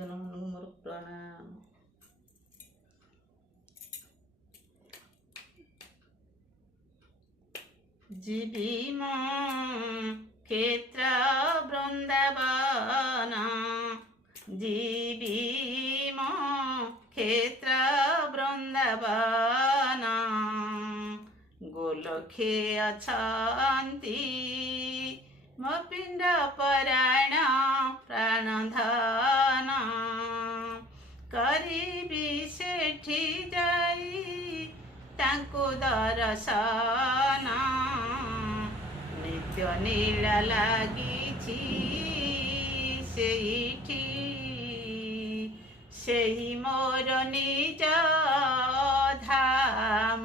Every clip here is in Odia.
ଗୁରୁଜନ ମାନଙ୍କୁ ମୋର ପ୍ରଣାମ। ଯିବି ମୋ କ୍ଷେତ୍ର ବୃନ୍ଦାବନ, ଯିବି ମୋ କ୍ଷେତ୍ର ବୃନ୍ଦାବନ, ଗୋଲକ୍ଷେ ଅଛନ୍ତି ମୋ ପିଣ୍ଡ ପରାୟଣ ପ୍ରାଣଧନ, କରିବି ସେଠି ଯାଇ ତାଙ୍କୁ ଦର୍ଶନ, ନିତ୍ୟ ନୀଳା ଲାଗିଛି ସେଇଠି, ସେହି ମୋର ନିଜ ଧାମ,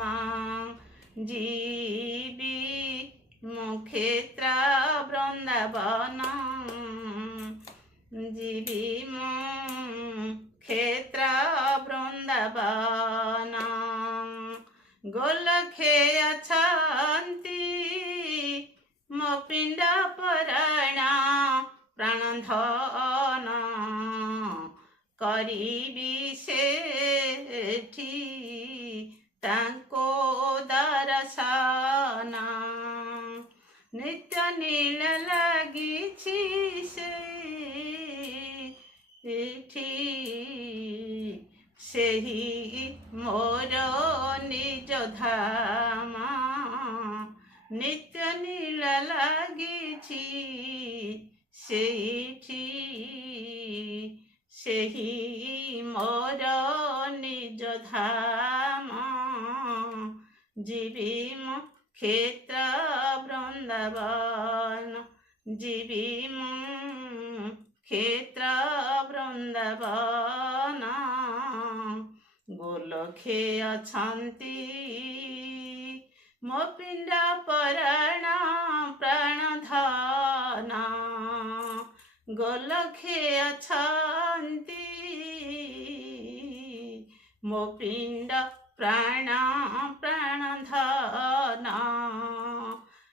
ଯିବି ମୋ କ୍ଷେତ୍ର ବୃନ୍ଦାବନ, ଯିବି ମୋ କ୍ଷେତ୍ର ବୃନ୍ଦାବନ, ଗୋଲକ୍ଷେ ଅଛନ୍ତି ମୋ ପିଣ୍ଡ ପରାୟଣ ପ୍ରାଣଧନ, କରିବି ସେଠି ତାଙ୍କୁ ଦର୍ଶନ, ନିତ୍ୟ ନୀଳ ଲାଗିଛି ସେଠି, ସେହି ମୋର ନିଜ ଧାମ, ନିତ୍ୟ ନୀଳ ଲାଗିଛି ସେଇଠି, ସେହି ମୋର ନିଜ ଧାମ, ଯିବି ମୋ କ୍ଷେତ୍ର ବୃନ୍ଦାବନ, ଯିବି ମୋ କ୍ଷେତ୍ର ବୃନ୍ଦାବନ, ଗୋଲକ୍ଷେ ଅଛନ୍ତି ମୋ ପିଣ୍ଡ ପରାୟଣ ପ୍ରାଣଧନ, ଗୋଲକ୍ଷେ ଅଛନ୍ତି ମୋ ପିଣ୍ଡ ପ୍ରାଣଧନ।